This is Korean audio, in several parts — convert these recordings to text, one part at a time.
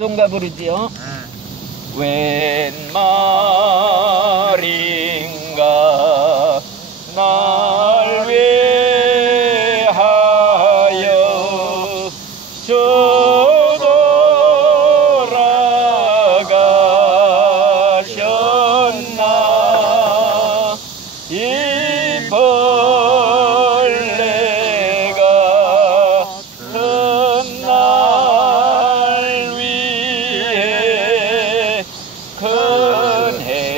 zon가 부르지요. 웬 말인가 날 위하여 저돌아가셨나. 이 벌레가 날 위해 큰해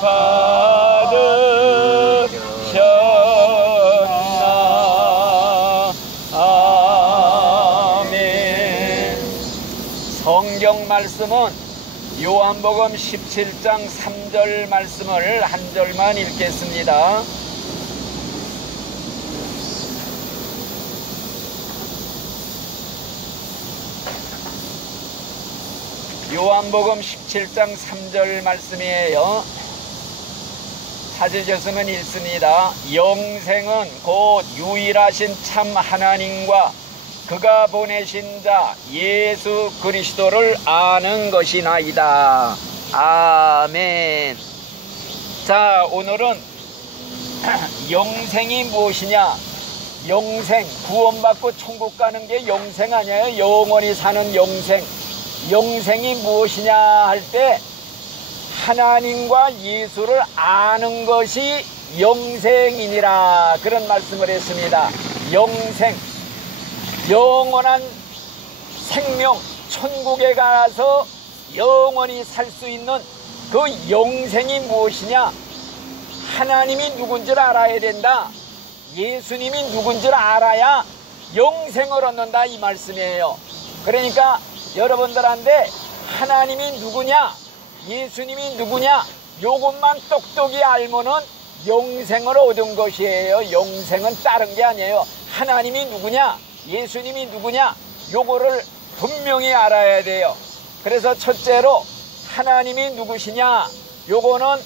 받으셨나. 아멘. 성경 말씀은 요한복음 17장 3절 말씀을 한 절만 읽겠습니다. 요한복음 17장 3절 말씀이에요. 찾으셨으면 읽습니다. 영생은 곧 유일하신 참 하나님과 그가 보내신 자 예수 그리스도를 아는 것이나이다. 아멘. 자, 오늘은 영생이 무엇이냐. 영생, 구원받고 천국 가는 게 영생 아니에요? 영원히 사는 영생. 영생이 무엇이냐 할 때 하나님과 예수를 아는 것이 영생이니라, 그런 말씀을 했습니다. 영생, 영원한 생명, 천국에 가서 영원히 살 수 있는 그 영생이 무엇이냐. 하나님이 누군지를 알아야 된다. 예수님이 누군지를 알아야 영생을 얻는다, 이 말씀이에요. 그러니까 여러분들한테 하나님이 누구냐, 예수님이 누구냐, 요것만 똑똑히 알면은 영생을 얻은 것이에요. 영생은 다른 게 아니에요. 하나님이 누구냐, 예수님이 누구냐, 요거를 분명히 알아야 돼요. 그래서 첫째로 하나님이 누구시냐, 요거는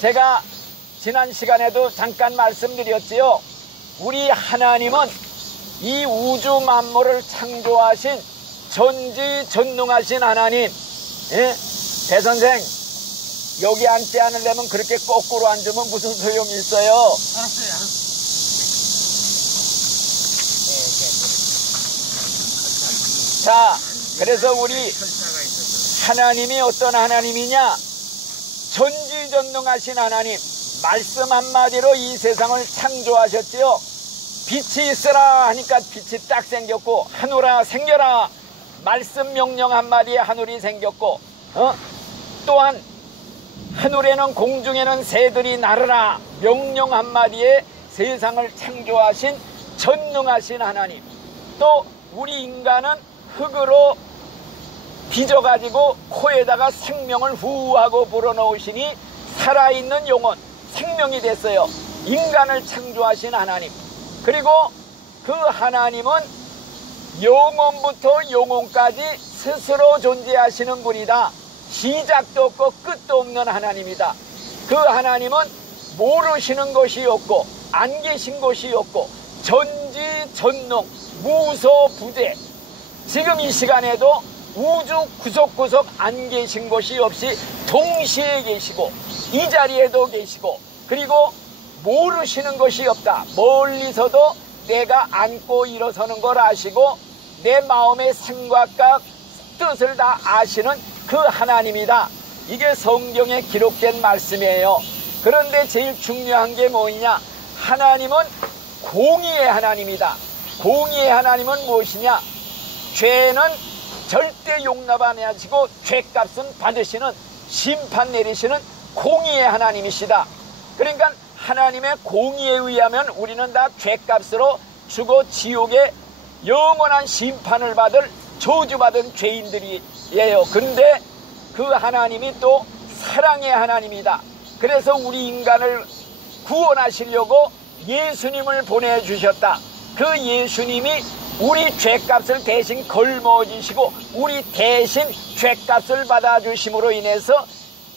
제가 지난 시간에도 잠깐 말씀드렸지요. 우리 하나님은 이 우주 만물을 창조하신 전지전능하신 하나님. 예? 대선생, 여기 앉지 않으려면 그렇게 거꾸로 앉으면 무슨 소용이 있어요? 알았어요. 자, 그래서 우리 하나님이 어떤 하나님이냐? 전지전능하신 하나님. 말씀 한마디로 이 세상을 창조하셨지요. 빛이 있으라 하니까 빛이 딱 생겼고, 하늘아 생겨라, 말씀 명령 한마디에 하늘이 생겼고, 또한 하늘에는 공중에는 새들이 나르라, 명령 한마디에 세상을 창조하신 전능하신 하나님. 또 우리 인간은 흙으로 빚어가지고 코에다가 생명을 후하고 불어넣으시니 살아있는 영혼, 생명이 됐어요. 인간을 창조하신 하나님. 그리고 그 하나님은 영원부터 영원까지 스스로 존재하시는 분이다. 시작도 없고 끝도 없는 하나님이다. 그 하나님은 모르시는 것이 없고 안 계신 것이 없고 전지전능, 무소부재. 지금 이 시간에도 우주 구석구석 안 계신 것이 없이 동시에 계시고 이 자리에도 계시고, 그리고 모르시는 것이 없다. 멀리서도 내가 앉고 일어서는 걸 아시고 내 마음의 생각과 뜻을 다 아시는 그 하나님이다. 이게 성경에 기록된 말씀이에요. 그런데 제일 중요한 게 뭐냐, 하나님은 공의의 하나님이다. 공의의 하나님은 무엇이냐, 죄는 절대 용납 안 하시고 죄값은 받으시는, 심판 내리시는 공의의 하나님이시다. 그러니까 하나님의 공의에 의하면 우리는 다 죄값으로 죽어 지옥에 영원한 심판을 받을 저주받은 죄인들이에요. 그런데 그 하나님이 또 사랑의 하나님이다. 그래서 우리 인간을 구원하시려고 예수님을 보내주셨다. 그 예수님이 우리 죄값을 대신 걸머지시고 우리 대신 죄값을 받아주심으로 인해서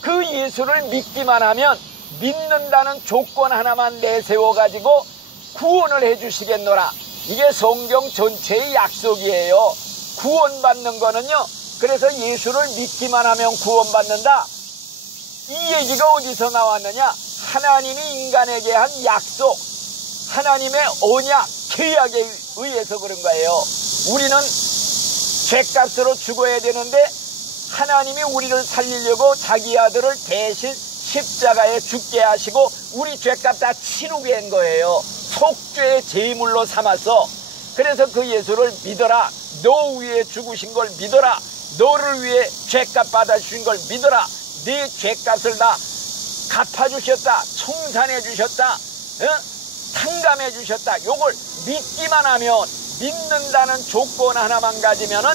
그 예수를 믿기만 하면 믿는다는 조건 하나만 내세워가지고 구원을 해주시겠노라. 이게 성경 전체의 약속이에요. 구원받는 거는요, 그래서 예수를 믿기만 하면 구원받는다, 이 얘기가 어디서 나왔느냐? 하나님이 인간에게 한 약속, 하나님의 언약, 계약에 의해서 그런 거예요. 우리는 죄값으로 죽어야 되는데 하나님이 우리를 살리려고 자기 아들을 대신 십자가에 죽게 하시고 우리 죄값 다 치르게 한 거예요. 속죄의 제물로 삼아서. 그래서 그 예수를 믿어라. 너 위해 죽으신 걸 믿어라. 너를 위해 죄값 받아주신 걸 믿어라. 네 죄값을 다 갚아주셨다. 청산해 주셨다. 탕감해 주셨다. 요걸 믿기만 하면, 믿는다는 조건 하나만 가지면은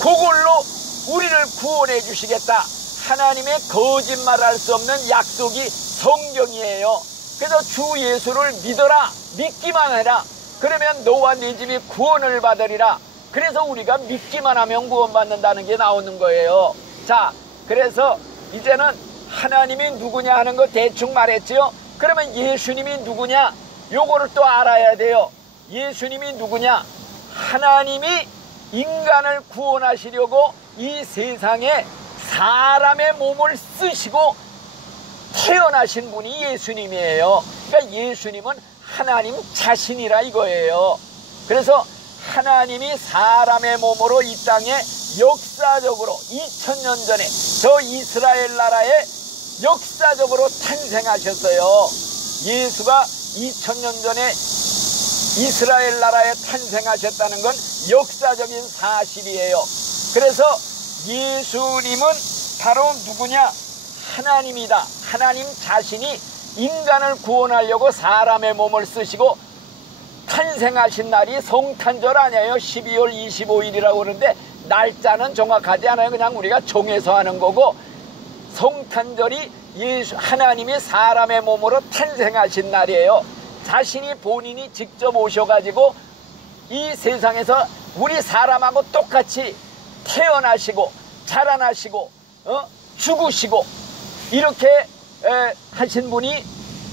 그걸로 우리를 구원해 주시겠다. 하나님의 거짓말할 수 없는 약속이 성경이에요. 그래서 주 예수를 믿어라. 믿기만 해라. 그러면 너와 네 집이 구원을 받으리라. 그래서 우리가 믿기만 하면 구원받는다는 게 나오는 거예요. 자, 그래서 이제는 하나님이 누구냐 하는 거 대충 말했지요. 그러면 예수님이 누구냐? 요거를 또 알아야 돼요. 예수님이 누구냐? 하나님이 인간을 구원하시려고 이 세상에 사람의 몸을 쓰시고 태어나신 분이 예수님이에요. 그러니까 예수님은 하나님 자신이라 이거예요. 그래서 하나님이 사람의 몸으로 이 땅에 역사적으로 2000년 전에 저 이스라엘 나라에 역사적으로 탄생하셨어요. 예수가 2000년 전에 이스라엘 나라에 탄생하셨다는 건 역사적인 사실이에요. 그래서 예수님은 바로 누구냐? 하나님이다. 하나님 자신이 인간을 구원하려고 사람의 몸을 쓰시고 탄생하신 날이 성탄절 아니에요. 12월 25일이라고 그러는데 날짜는 정확하지 않아요. 그냥 우리가 정해서 하는 거고, 성탄절이 하나님이 사람의 몸으로 탄생하신 날이에요. 자신이 본인이 직접 오셔가지고 이 세상에서 우리 사람하고 똑같이 태어나시고 자라나시고 죽으시고 이렇게 하신 분이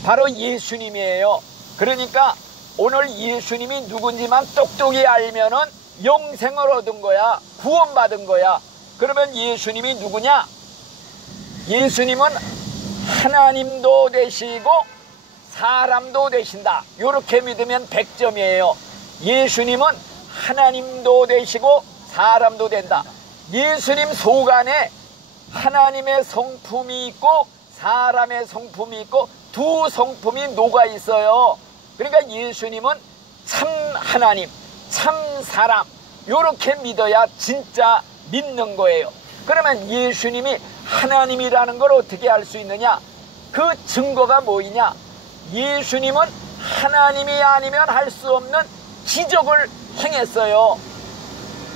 바로 예수님이에요. 그러니까 오늘 예수님이 누군지만 똑똑히 알면은 영생을 얻은 거야. 구원받은 거야. 그러면 예수님이 누구냐? 예수님은 하나님도 되시고 사람도 되신다. 이렇게 믿으면 100점이에요. 예수님은 하나님도 되시고 사람도 된다. 예수님 속 안에 하나님의 성품이 있고 사람의 성품이 있고 두 성품이 녹아 있어요. 그러니까 예수님은 참 하나님, 참 사람, 이렇게 믿어야 진짜 믿는 거예요. 그러면 예수님이 하나님이라는 걸 어떻게 알 수 있느냐? 그 증거가 뭐이냐? 예수님은 하나님이 아니면 할 수 없는 기적을 행했어요.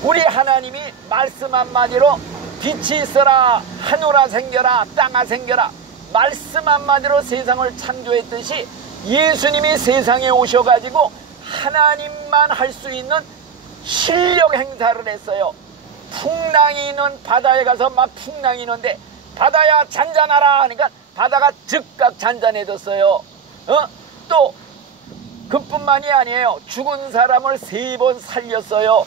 우리 하나님이 말씀 한마디로 빛이 있어라, 하늘아 생겨라, 땅아 생겨라, 말씀 한마디로 세상을 창조했듯이 예수님이 세상에 오셔가지고 하나님만 할 수 있는 실력 행사를 했어요. 풍랑이 있는 바다에 가서 막 풍랑이 있는데 바다야 잔잔하라 하니까 바다가 즉각 잔잔해졌어요. 또 그뿐만이 아니에요. 죽은 사람을 3번 살렸어요.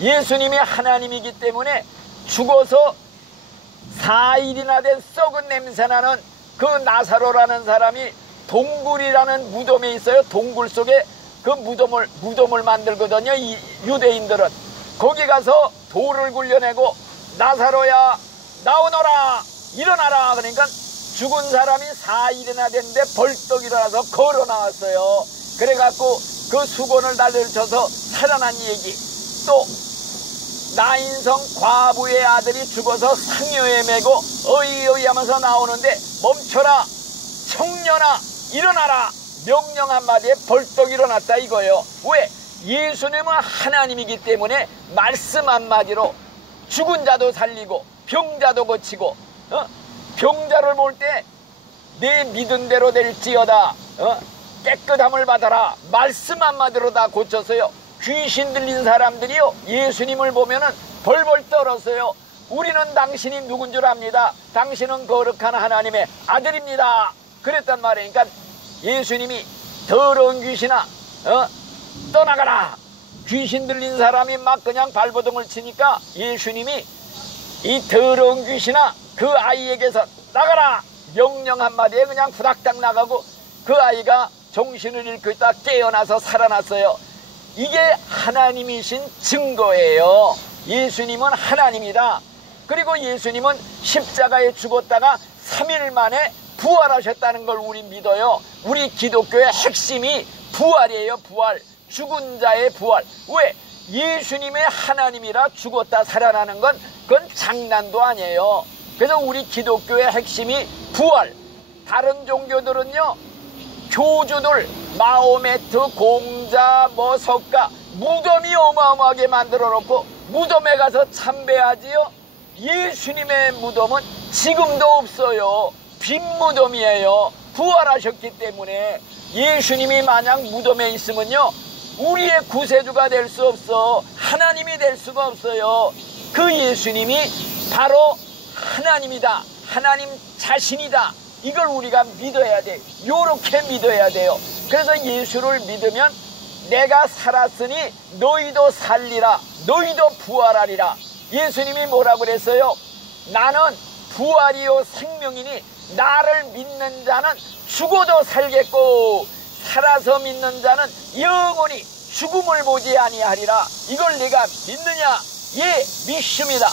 예수님이 하나님이기 때문에 죽어서 4일이나 된 썩은 냄새나는 그 나사로라는 사람이 동굴이라는 무덤에 있어요. 동굴 속에 그 무덤을 만들거든요. 이 유대인들은 거기 가서 돌을 굴려내고 나사로야 나오너라 일어나라 그러니까 죽은 사람이 4일이나 됐는데 벌떡 일어나서 걸어 나왔어요. 그래갖고 그 수건을 달려쳐서 살아난 얘기. 또 나인성 과부의 아들이 죽어서 상여에 메고 어이어이 하면서 나오는데 멈춰라 청년아 일어나라 명령 한마디에 벌떡 일어났다 이거예요. 왜? 예수님은 하나님이기 때문에 말씀 한마디로 죽은 자도 살리고 병자도 고치고 병자를 볼 때 내 믿은 대로 될지어다 깨끗함을 받아라 말씀 한마디로 다 고쳤어요. 귀신 들린 사람들이요 예수님을 보면은 벌벌 떨었어요. 우리는 당신이 누군 줄 압니다. 당신은 거룩한 하나님의 아들입니다. 그랬단 말이니까 예수님이 더러운 귀신아 떠나가라 귀신 들린 사람이 막 그냥 발버둥을 치니까 예수님이 이 더러운 귀신아, 그 아이에게서 나가라! 명령 한마디에 그냥 후닥닥 나가고 그 아이가 정신을 잃고 있다 깨어나서 살아났어요. 이게 하나님이신 증거예요. 예수님은 하나님이다. 그리고 예수님은 십자가에 죽었다가 3일 만에 부활하셨다는 걸 우리 믿어요. 우리 기독교의 핵심이 부활이에요. 부활. 죽은 자의 부활. 왜? 예수님의 하나님이라 죽었다 살아나는 건 그건 장난도 아니에요. 그래서 우리 기독교의 핵심이 부활. 다른 종교들은요, 교주들 마호메트, 공자, 석가 무덤이 어마어마하게 만들어 놓고 무덤에 가서 참배하지요. 예수님의 무덤은 지금도 없어요. 빈 무덤이에요. 부활하셨기 때문에. 예수님이 만약 무덤에 있으면요, 우리의 구세주가 될 수 없어. 하나님이 될 수가 없어요. 그 예수님이 바로 하나님이다. 하나님 자신이다. 이걸 우리가 믿어야 돼요. 요렇게 믿어야 돼요. 그래서 예수를 믿으면 내가 살았으니 너희도 살리라. 너희도 부활하리라. 예수님이 뭐라고 그랬어요? 나는 부활이요 생명이니 나를 믿는 자는 죽어도 살겠고 살아서 믿는 자는 영원히 죽음을 보지 아니하리라. 이걸 내가 믿느냐? 예, 믿습니다.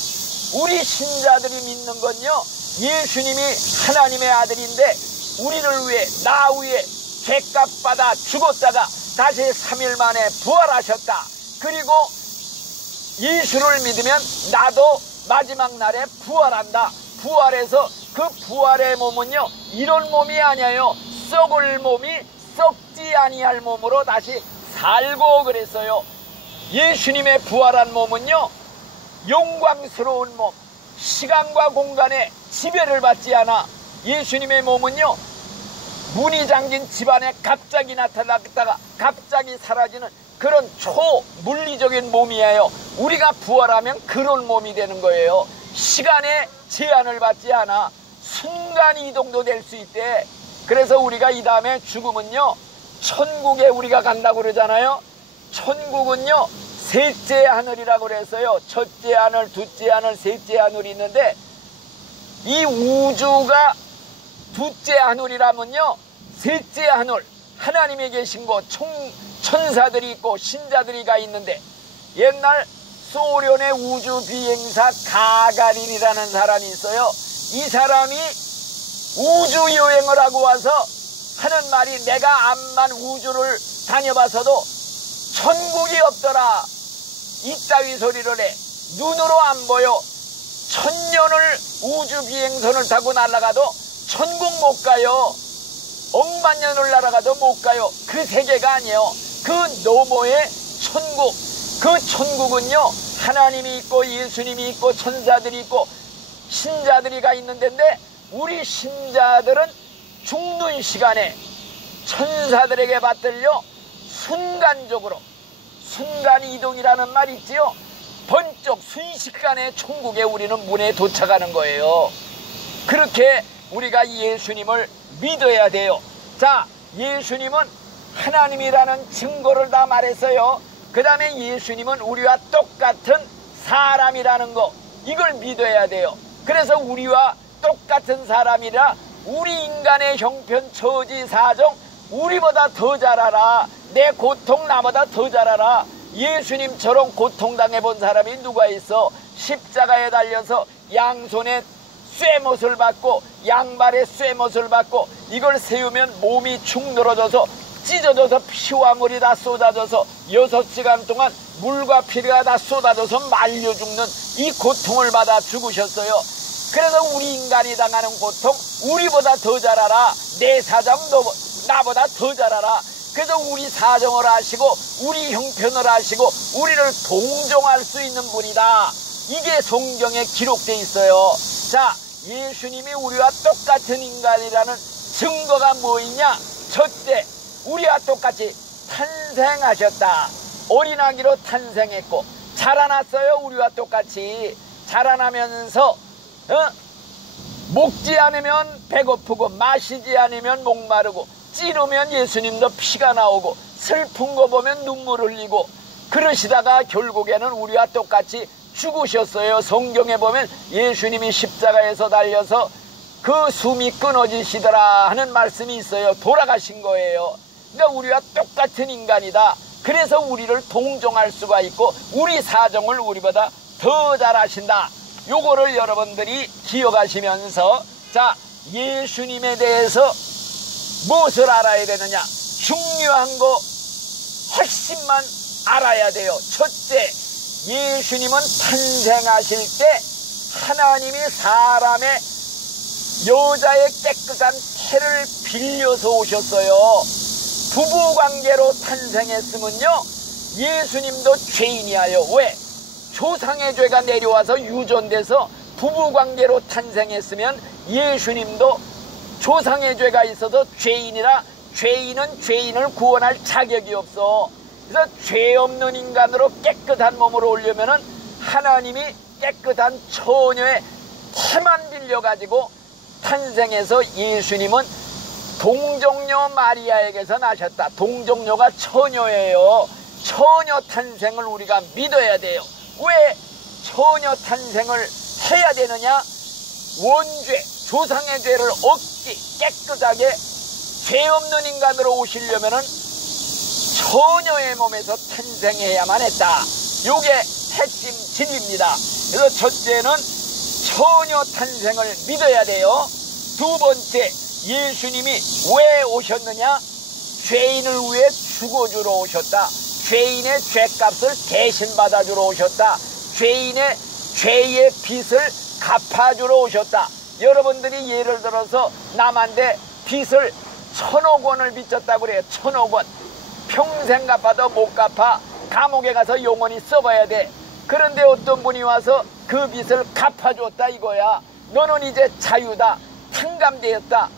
우리 신자들이 믿는 건요, 예수님이 하나님의 아들인데 우리를 위해, 나 위해 죄값 받아 죽었다가 다시 3일 만에 부활하셨다. 그리고 예수를 믿으면 나도 마지막 날에 부활한다. 부활해서 그 부활의 몸은요, 이런 몸이 아니에요. 썩을 몸이 썩지 아니할 몸으로 다시 살고 그랬어요. 예수님의 부활한 몸은요, 영광스러운 몸, 시간과 공간에 지배를 받지 않아. 예수님의 몸은요, 문이 잠긴 집안에 갑자기 나타났다가 갑자기 사라지는 그런 초물리적인 몸이에요. 우리가 부활하면 그런 몸이 되는 거예요. 시간에 제한을 받지 않아. 순간 이동도 될 수 있대. 그래서 우리가 이 다음에 죽으면요, 천국에 우리가 간다고 그러잖아요. 천국은요, 셋째 하늘이라고 그랬어요. 첫째 하늘, 둘째 하늘, 셋째 하늘이 있는데 이 우주가 둘째 하늘이라면요, 셋째 하늘, 하나님이 계신 곳, 천사들이 있고 신자들이 가 있는데, 옛날 소련의 우주 비행사 가가린이라는 사람이 있어요. 이 사람이 우주 여행을 하고 와서 하는 말이, 내가 암만 우주를 다녀봐서도 천국이 없더라. 이따위 소리를 해. 눈으로 안 보여. 1000년을 우주 비행선을 타고 날아가도 천국 못 가요. 억만 년을 날아가도 못 가요. 그 세계가 아니에요. 그 너머의 천국. 그 천국은요, 하나님이 있고 예수님이 있고 천사들이 있고 신자들이 가 있는 데인데, 우리 신자들은 죽는 시간에 천사들에게 받들려 순간적으로, 순간이동이라는 말 있지요. 번쩍 순식간에 천국에 우리는 문에 도착하는 거예요. 그렇게 우리가 예수님을 믿어야 돼요. 자, 예수님은 하나님이라는 증거를 다 말했어요. 그 다음에 예수님은 우리와 똑같은 사람이라는 거, 이걸 믿어야 돼요. 그래서 우리와 똑같은 사람이라 우리 인간의 형편, 처지, 사정 우리보다 더 잘 알아. 내 고통 나보다 더 잘 알아. 예수님처럼 고통당해본 사람이 누가 있어? 십자가에 달려서 양손에 쇠못을 받고 양발에 쇠못을 받고 이걸 세우면 몸이 축 늘어져서 찢어져서 피와 물이 다 쏟아져서 6시간 동안 물과 피가 다 쏟아져서 말려 죽는 이 고통을 받아 죽으셨어요. 그래서 우리 인간이 당하는 고통 우리보다 더 잘 알아. 내 사정도 나보다 더 잘 알아. 그래서 우리 사정을 아시고 우리 형편을 아시고 우리를 동정할 수 있는 분이다. 이게 성경에 기록되어 있어요. 자, 예수님이 우리와 똑같은 인간이라는 증거가 뭐이냐? 첫째, 우리와 똑같이 탄생하셨다. 어린아기로 탄생했고 자라났어요. 우리와 똑같이 자라나면서 먹지 않으면 배고프고 마시지 않으면 목마르고 찌르면 예수님도 피가 나오고 슬픈 거 보면 눈물 흘리고 그러시다가 결국에는 우리와 똑같이 죽으셨어요. 성경에 보면 예수님이 십자가에서 달려서 그 숨이 끊어지시더라 하는 말씀이 있어요. 돌아가신 거예요. 그러니까 우리와 똑같은 인간이다. 그래서 우리를 동정할 수가 있고 우리 사정을 우리보다 더 잘 아신다. 요거를 여러분들이 기억하시면서, 자, 예수님에 대해서 무엇을 알아야 되느냐? 중요한 거 훨씬만 알아야 돼요. 첫째, 예수님은 탄생하실 때 하나님이 사람의 여자의 깨끗한 태를 빌려서 오셨어요. 부부관계로 탄생했으면요, 예수님도 죄인이에요. 왜? 조상의 죄가 내려와서 유전돼서 부부관계로 탄생했으면 예수님도 조상의 죄가 있어서 죄인이라 죄인은 죄인을 구원할 자격이 없어. 그래서 죄 없는 인간으로 깨끗한 몸으로 오려면은 하나님이 깨끗한 처녀의 태만 빌려가지고 탄생해서 예수님은 동정녀 마리아에게서 나셨다. 동정녀가 처녀예요. 처녀 탄생을 우리가 믿어야 돼요. 왜 처녀 탄생을 해야 되느냐? 원죄, 조상의 죄를 없기 깨끗하게 죄 없는 인간으로 오시려면은 처녀의 몸에서 탄생해야만 했다. 요게 핵심 진리입니다. 그래서 첫째는 처녀 탄생을 믿어야 돼요. 두 번째, 예수님이 왜 오셨느냐? 죄인을 위해 죽어주러 오셨다. 죄인의 죄값을 대신 받아주러 오셨다. 죄인의 죄의 빚을 갚아주러 오셨다. 여러분들이 예를 들어서 남한테 빚을 1,000억 원을 빚졌다고 그래요. 1,000억 원. 평생 갚아도 못 갚아. 감옥에 가서 영원히 썩어야 돼. 그런데 어떤 분이 와서 그 빚을 갚아줬다 이거야. 너는 이제 자유다. 탕감되었다.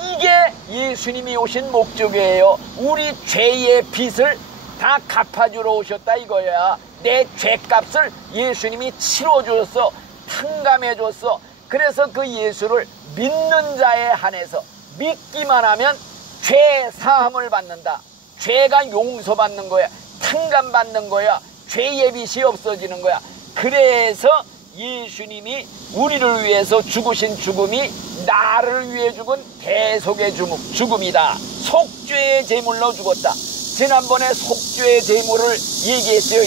이게 예수님이 오신 목적이에요. 우리 죄의 빚을 다 갚아주러 오셨다 이거야. 내 죄값을 예수님이 치러줬어. 탕감해줬어. 그래서 그 예수를 믿는 자에 한해서 믿기만 하면 죄 사함을 받는다. 죄가 용서받는 거야. 탕감받는 거야. 죄의 빚이 없어지는 거야. 그래서 예수님이 우리를 위해서 죽으신 죽음이 나를 위해 죽은 대속의 죽음이다. 속죄의 제물로 죽었다. 지난번에 속죄의 제물을 얘기했어요.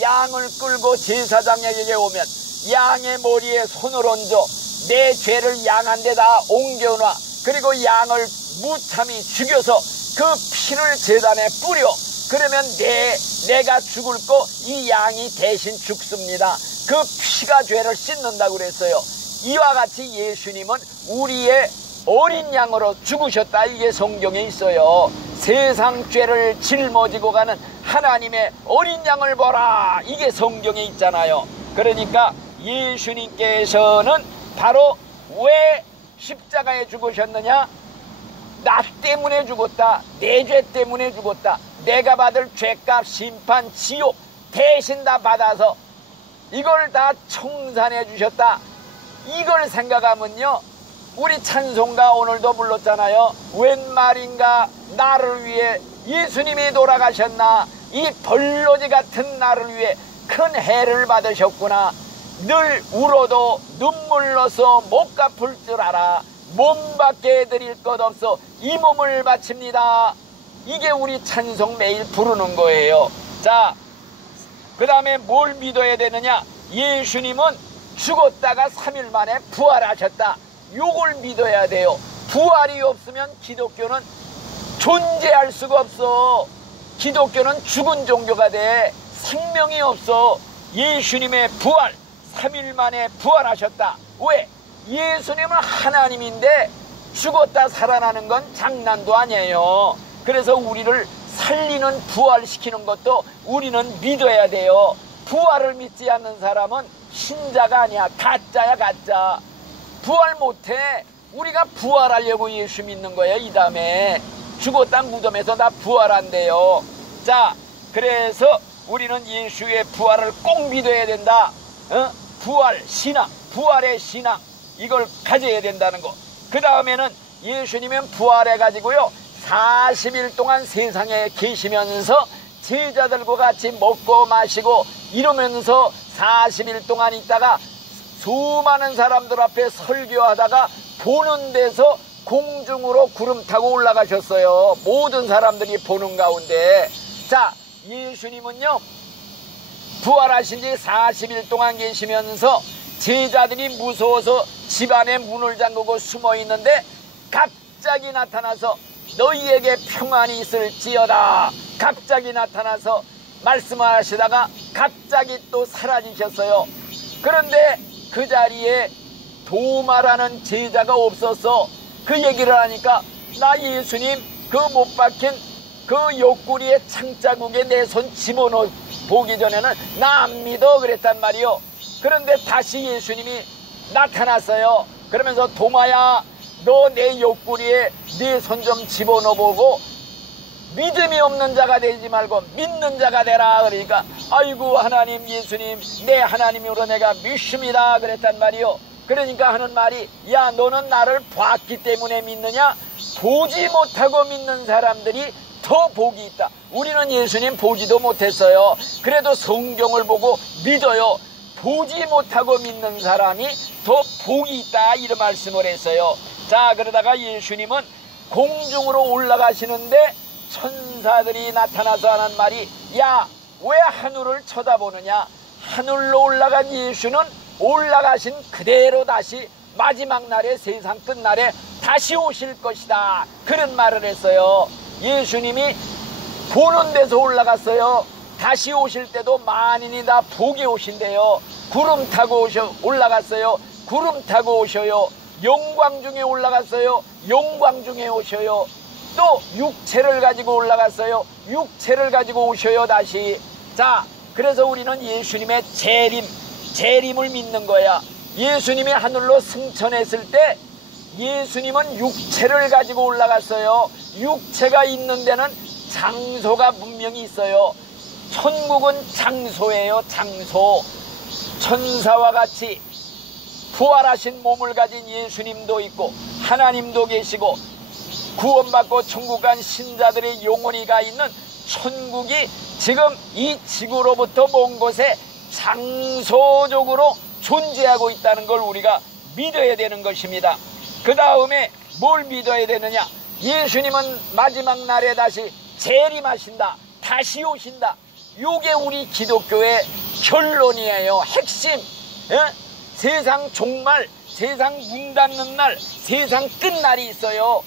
양을 끌고 제사장에게 오면 양의 머리에 손을 얹어 내 죄를 양한테다 옮겨놔. 그리고 양을 무참히 죽여서 그 피를 제단에 뿌려. 그러면 내가 죽을 거 이 양이 대신 죽습니다. 그 피가 죄를 씻는다고 그랬어요. 이와 같이 예수님은 우리의 어린 양으로 죽으셨다. 이게 성경에 있어요. 세상 죄를 짊어지고 가는 하나님의 어린 양을 보라. 이게 성경에 있잖아요. 그러니까 예수님께서는 바로 왜 십자가에 죽으셨느냐? 나 때문에 죽었다. 내 죄 때문에 죽었다. 내가 받을 죄값, 심판, 지옥 대신 다 받아서 이걸 다 청산해 주셨다. 이걸 생각하면요, 우리 찬송가 오늘도 불렀잖아요. 웬 말인가 나를 위해 예수님이 돌아가셨나. 이 벌로지 같은 나를 위해 큰 해를 받으셨구나. 늘 울어도 눈물로서 못 갚을 줄 알아. 몸밖에 드릴 것 없어 이 몸을 바칩니다. 이게 우리 찬송 매일 부르는 거예요. 자, 그 다음에 뭘 믿어야 되느냐? 예수님은 죽었다가 3일 만에 부활하셨다. 요걸 믿어야 돼요. 부활이 없으면 기독교는 존재할 수가 없어. 기독교는 죽은 종교가 돼. 생명이 없어. 예수님의 부활, 3일 만에 부활하셨다. 왜? 예수님은 하나님인데 죽었다 살아나는 건 장난도 아니에요. 그래서 우리를 살리는 부활시키는 것도 우리는 믿어야 돼요. 부활을 믿지 않는 사람은 신자가 아니야. 가짜야, 가짜. 부활 못해. 우리가 부활하려고 예수 믿는 거예요. 이 다음에 죽었다 무덤에서 다 부활한대요. 자, 그래서 우리는 예수의 부활을 꼭 믿어야 된다. 부활 신앙, 부활의 신앙, 이걸 가져야 된다는 거. 그 다음에는 예수님은 부활해가지고요 40일 동안 세상에 계시면서 제자들과 같이 먹고 마시고 이러면서 40일 동안 있다가 수많은 사람들 앞에 설교하다가 보는 데서 공중으로 구름 타고 올라가셨어요. 모든 사람들이 보는 가운데. 자, 예수님은요 부활하신 지 40일 동안 계시면서 제자들이 무서워서 집안에 문을 잠그고 숨어 있는데 갑자기 나타나서 너희에게 평안이 있을지어다. 갑자기 나타나서 말씀하시다가 갑자기 또 사라지셨어요. 그런데 그 자리에 도마라는 제자가 없어서 그 얘기를 하니까 나 예수님 그 못 박힌 그 옆구리에 창자국에 내 손 집어넣어 보기 전에는 나 안 믿어 그랬단 말이요. 그런데 다시 예수님이 나타났어요. 그러면서 도마야 너 내 옆구리에 네 손 좀 집어넣어 보고 믿음이 없는 자가 되지 말고 믿는 자가 되라. 그러니까 아이고 하나님 예수님 내 하나님으로 내가 믿습니다 그랬단 말이요. 그러니까 하는 말이 야 너는 나를 봤기 때문에 믿느냐? 보지 못하고 믿는 사람들이 더 복이 있다. 우리는 예수님 보지도 못했어요. 그래도 성경을 보고 믿어요. 보지 못하고 믿는 사람이 더 복이 있다 이런 말씀을 했어요. 자 그러다가 예수님은 공중으로 올라가시는데 천사들이 나타나서 하는 말이 야 왜 하늘을 쳐다보느냐? 하늘로 올라간 예수는 올라가신 그대로 다시 마지막 날에 세상 끝날에 다시 오실 것이다 그런 말을 했어요. 예수님이 보는 데서 올라갔어요. 다시 오실 때도 만인이 다 복이 오신대요. 구름 타고 올라갔어요. 구름 타고 오셔요. 영광 중에 올라갔어요. 영광 중에 오셔요. 또 육체를 가지고 올라갔어요. 육체를 가지고 오셔요 다시. 자 그래서 우리는 예수님의 재림을 믿는 거야. 예수님이 하늘로 승천했을 때 예수님은 육체를 가지고 올라갔어요. 육체가 있는 데는 장소가 분명히 있어요. 천국은 장소예요. 장소. 천사와 같이 부활하신 몸을 가진 예수님도 있고 하나님도 계시고 구원받고 천국 간 신자들의 영혼이 가 있는 천국이 지금 이 지구로부터 먼 곳에 장소적으로 존재하고 있다는 걸 우리가 믿어야 되는 것입니다. 그 다음에 뭘 믿어야 되느냐? 예수님은 마지막 날에 다시 재림하신다. 다시 오신다. 이게 우리 기독교의 결론이에요. 핵심. 세상 종말, 세상 문 닫는 날, 세상 끝날이 있어요.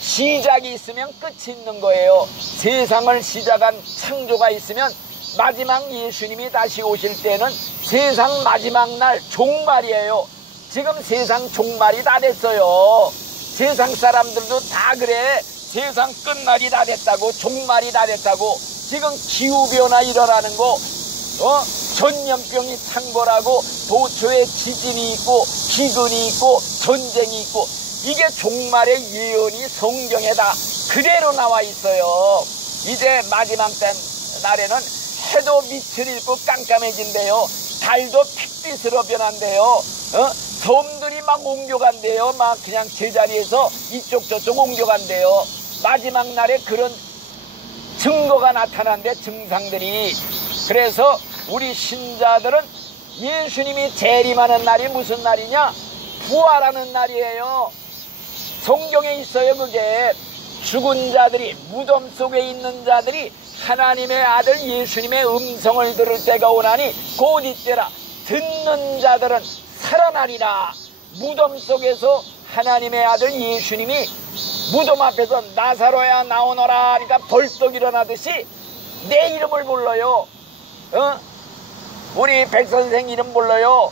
시작이 있으면 끝이 있는 거예요. 세상을 시작한 창조가 있으면 마지막 예수님이 다시 오실 때는 세상 마지막 날 종말이에요. 지금 세상 종말이 다 됐어요. 세상 사람들도 다 그래. 세상 끝날이 다 됐다고, 종말이 다 됐다고. 지금 기후변화 일어나는 거, 전염병이 창궐하고 도처에 지진이 있고 기근이 있고 전쟁이 있고 이게 종말의 예언이 성경에 다 그대로 나와 있어요. 이제 마지막 날에는 해도 밑을 잃고 깜깜해진대요. 달도 핏빛으로 변한대요. 섬들이 막 옮겨간대요. 막 그냥 제자리에서 이쪽 저쪽 옮겨간대요. 마지막 날에 그런 증거가 나타난대, 증상들이. 그래서 우리 신자들은 예수님이 재림하는 날이 무슨 날이냐? 부활하는 날이에요. 성경에 있어요. 그게 죽은 자들이, 무덤 속에 있는 자들이 하나님의 아들 예수님의 음성을 들을 때가 오나니 곧 이때라. 듣는 자들은 살아나리라. 무덤 속에서 하나님의 아들 예수님이 무덤 앞에서 나사로야 나오너라 하니까 벌떡 일어나듯이 내 이름을 불러요. 우리 백선생 이름 불러요.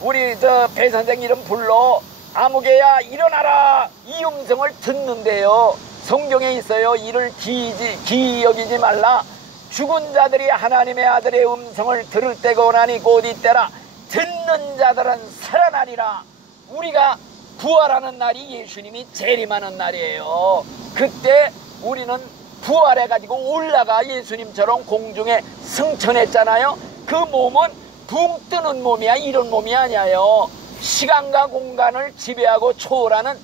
우리 배선생 이름 불러. 아무개야 일어나라. 이 음성을 듣는데요. 성경에 있어요. 이를 기이 여기지 말라. 죽은 자들이 하나님의 아들의 음성을 들을 때가 오나니 곧 이때라. 듣는 자들은 살아나리라. 우리가 부활하는 날이 예수님이 재림하는 날이에요. 그때 우리는 부활해가지고 올라가 예수님처럼 공중에 승천했잖아요. 그 몸은 붕 뜨는 몸이야. 이런 몸이 아니에요. 시간과 공간을 지배하고 초월하는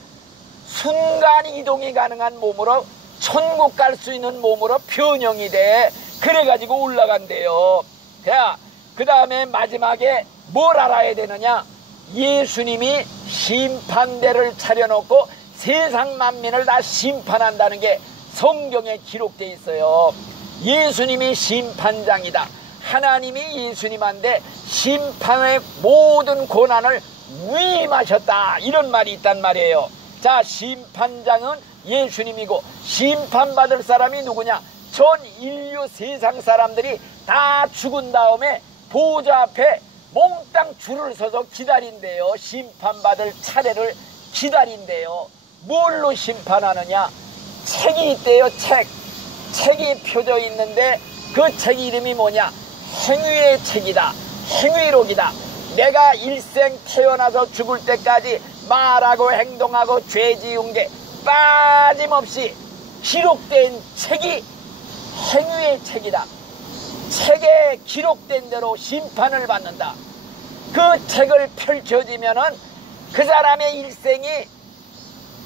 순간 이동이 가능한 몸으로 천국 갈 수 있는 몸으로 변형이 돼. 그래가지고 올라간대요. 그 다음에 마지막에 뭘 알아야 되느냐? 예수님이 심판대를 차려놓고 세상 만민을 다 심판한다는 게 성경에 기록되어 있어요. 예수님이 심판장이다. 하나님이 예수님한테 심판의 모든 고난을 위임하셨다, 이런 말이 있단 말이에요. 자, 심판장은 예수님이고 심판받을 사람이 누구냐? 전 인류 세상 사람들이 다 죽은 다음에 보좌 앞에 몽땅 줄을 서서 기다린대요. 심판받을 차례를 기다린대요. 뭘로 심판하느냐? 책이 있대요. 책이 펴져 있는데 그 책 이름이 뭐냐? 행위의 책이다. 행위록이다. 내가 일생 태어나서 죽을 때까지 말하고 행동하고 죄 지은 게 빠짐없이 기록된 책이 행위의 책이다. 책에 기록된 대로 심판을 받는다. 그 책을 펼쳐지면은 그 사람의 일생이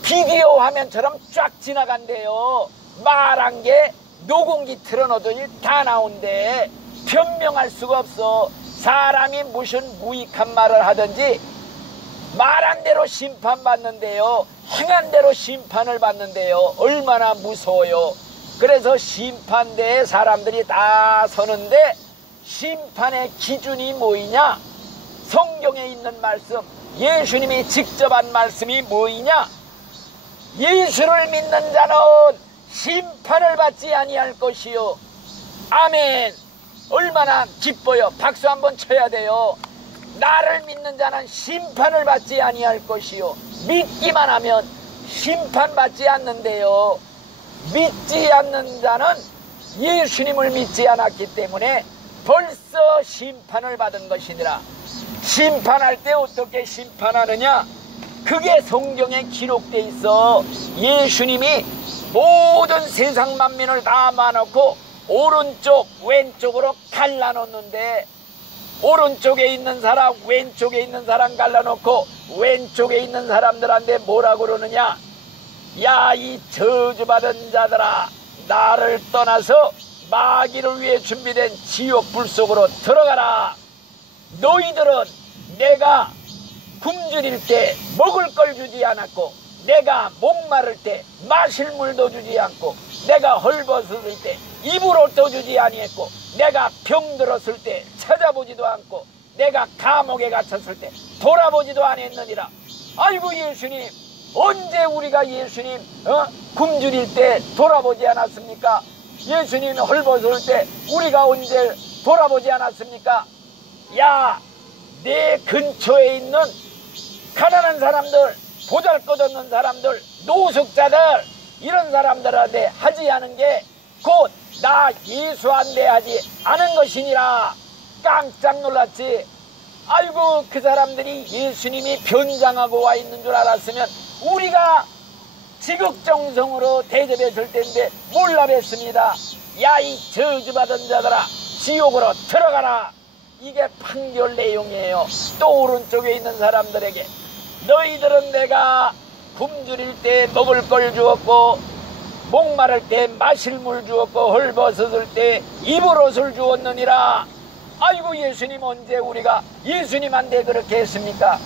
비디오 화면처럼 쫙 지나간대요. 말한 게 녹음기 틀어놓더니 다 나온대. 변명할 수가 없어. 사람이 무슨 무익한 말을 하든지 말한 대로 심판받는데요. 행한 대로 심판을 받는데요. 얼마나 무서워요. 그래서 심판대에 사람들이 다 서는데 심판의 기준이 뭐이냐? 성경에 있는 말씀, 예수님이 직접 한 말씀이 뭐이냐? 예수를 믿는 자는 심판을 받지 아니할 것이요. 아멘. 얼마나 기뻐요. 박수 한번 쳐야 돼요. 나를 믿는 자는 심판을 받지 아니할 것이요. 믿기만 하면 심판받지 않는데요. 믿지 않는 자는 예수님을 믿지 않았기 때문에 벌써 심판을 받은 것이니라. 심판할 때 어떻게 심판하느냐? 그게 성경에 기록돼 있어. 예수님이 모든 세상 만민을 다 모아놓고 오른쪽 왼쪽으로 갈라놓는데, 오른쪽에 있는 사람 왼쪽에 있는 사람 갈라놓고 왼쪽에 있는 사람들한테 뭐라고 그러느냐? 야, 이 저주받은 자들아, 나를 떠나서 마귀를 위해 준비된 지옥 불 속으로 들어가라. 너희들은 내가 굶주릴 때 먹을 걸 주지 않았고, 내가 목마를 때 마실 물도 주지 않고, 내가 헐벗었을 때 입을 옷도 주지 아니했고, 내가 병들었을 때 찾아보지도 않고, 내가 감옥에 갇혔을 때 돌아보지도 않았느니라. 아이고 예수님, 언제 우리가 예수님 굶주릴 때 돌아보지 않았습니까? 예수님 헐벗을 때 우리가 언제 돌아보지 않았습니까? 야, 내 근처에 있는 가난한 사람들, 보잘것없는 사람들, 노숙자들, 이런 사람들한테 하지 않은 게 곧 나 예수한테 하지 않은 것이니라. 깜짝 놀랐지. 아이고, 그 사람들이 예수님이 변장하고 와 있는 줄 알았으면 우리가 지극정성으로 대접했을 텐데 몰라뵀습니다. 야, 이 저주받은 자들아, 지옥으로 들어가라. 이게 판결 내용이에요. 또 오른쪽에 있는 사람들에게, 너희들은 내가 굶주릴 때 먹을 걸 주었고, 목마를 때 마실 물 주었고, 헐벗었을 때 입을 옷을 주었느니라. 아이고 예수님, 언제 우리가 예수님한테 그렇게 했습니까?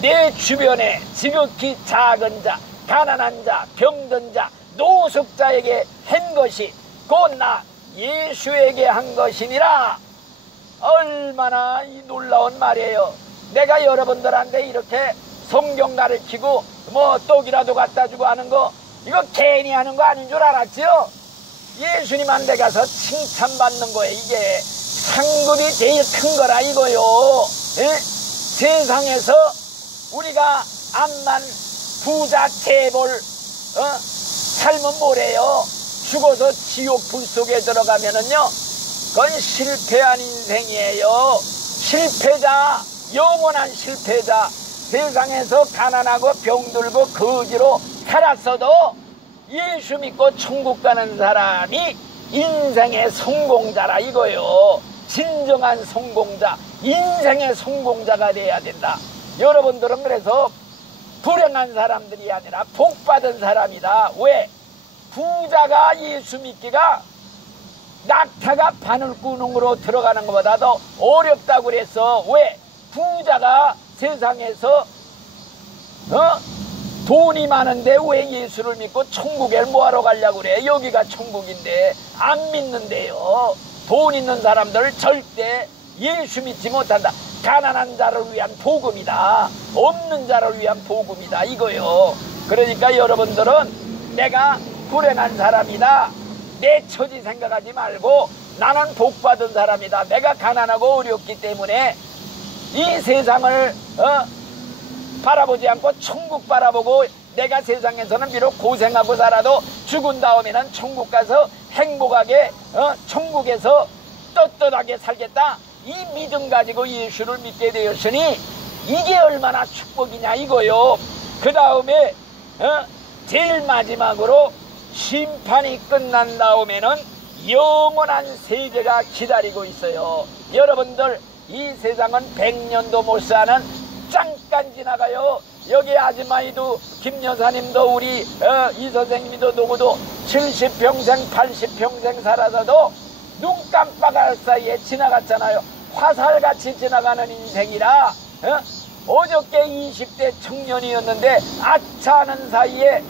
내 주변에 지극히 작은 자, 가난한 자, 병든 자, 노숙자에게 한 것이 곧 나 예수에게 한 것이니라. 얼마나 이 놀라운 말이에요. 내가 여러분들한테 이렇게 성경 가르치고 뭐 떡이라도 갖다 주고 하는 거, 이거 괜히 하는 거 아닌 줄 알았죠? 예수님한테 가서 칭찬받는 거예요. 이게 상급이 제일 큰 거라 이거요. 예? 세상에서 우리가 암만 부자 재벌 삶은 뭐래요? 죽어서 지옥 불 속에 들어가면은요, 그건 실패한 인생이에요. 실패자, 영원한 실패자. 세상에서 가난하고 병들고 거지로 살았어도 예수 믿고 천국 가는 사람이 인생의 성공자라 이거요. 진정한 성공자, 인생의 성공자가 돼야 된다. 여러분들은 그래서 불행한 사람들이 아니라 복받은 사람이다. 왜? 부자가 예수 믿기가 낙타가 바늘구멍으로 들어가는 것보다도 어렵다고 그랬어. 왜? 부자가 세상에서 돈이 많은데 왜 예수를 믿고 천국에 뭐하러 가려고 그래? 여기가 천국인데. 안 믿는데요. 돈 있는 사람들 절대 예수 믿지 못한다. 가난한 자를 위한 복음이다. 없는 자를 위한 복음이다 이거요. 그러니까 여러분들은 내가 불행한 사람이다, 내 처지 생각하지 말고 나는 복받은 사람이다, 내가 가난하고 어렵기 때문에 이 세상을 바라보지 않고 천국 바라보고, 내가 세상에서는 비록 고생하고 살아도 죽은 다음에는 천국 가서 행복하게 천국에서 떳떳하게 살겠다, 이 믿음 가지고 예수를 믿게 되었으니 이게 얼마나 축복이냐 이거요. 그 다음에 제일 마지막으로 심판이 끝난 다음에는 영원한 세계가 기다리고 있어요. 여러분들, 이 세상은 100년도 못 사는, 잠깐 지나가요. 여기 아줌마이도 김 여사님도 우리 이 선생님도 누구도 70평생 80평생 살아서도 눈 깜빡할 사이에 지나갔잖아요. 화살같이 지나가는 인생이라 어저께 20대 청년이었는데 아차하는 사이에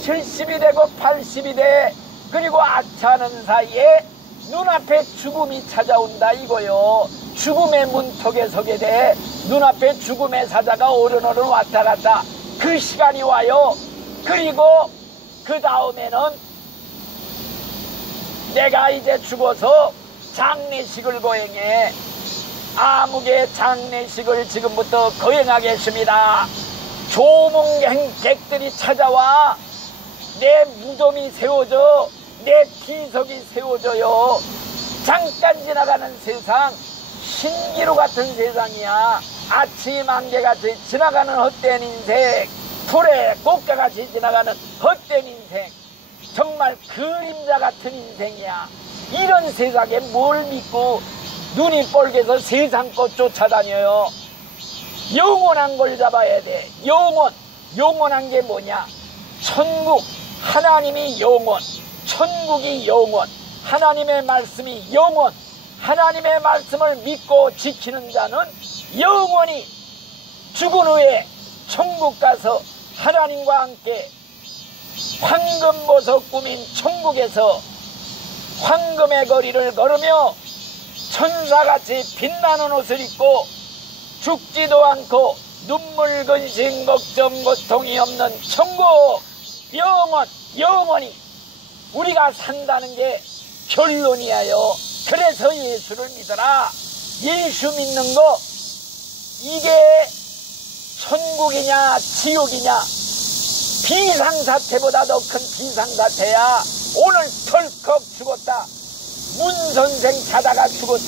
70이 되고 80이 돼. 그리고 아차하는 사이에 눈앞에 죽음이 찾아온다 이거요. 죽음의 문턱에 서게 돼. 눈앞에 죽음의 사자가 어른어른 왔다 갔다. 그 시간이 와요. 그리고 그 다음에는 내가 이제 죽어서 장례식을 거행해. 암흑의 장례식을 지금부터 거행하겠습니다. 조문객들이 찾아와 내 무덤이 세워져, 내 비석이 세워져요. 잠깐 지나가는 세상, 신기루 같은 세상이야. 아침 안개같이 지나가는 헛된 인생, 불의 꽃가같이 지나가는 헛된 인생, 정말 그림자 같은 인생이야. 이런 세상에 뭘 믿고 눈이 뻘개서 세상 것 쫓아다녀요. 영원한 걸 잡아야 돼. 영원한 게 뭐냐? 천국, 하나님이 영원, 천국이 영원, 하나님의 말씀이 영원. 하나님의 말씀을 믿고 지키는 자는 영원히 죽은 후에 천국 가서 하나님과 함께 황금보석 꾸민 천국에서 황금의 거리를 걸으며 천사같이 빛나는 옷을 입고 죽지도 않고 눈물 근심 걱정 고통이 없는 천국, 영원히 우리가 산다는 게 결론이에요. 그래서 예수를 믿어라. 예수 믿는 거, 이게 천국이냐 지옥이냐, 비상사태보다 더 큰 비상사태야. 오늘 덜컥 죽었다. 문 선생 자다가 죽었다.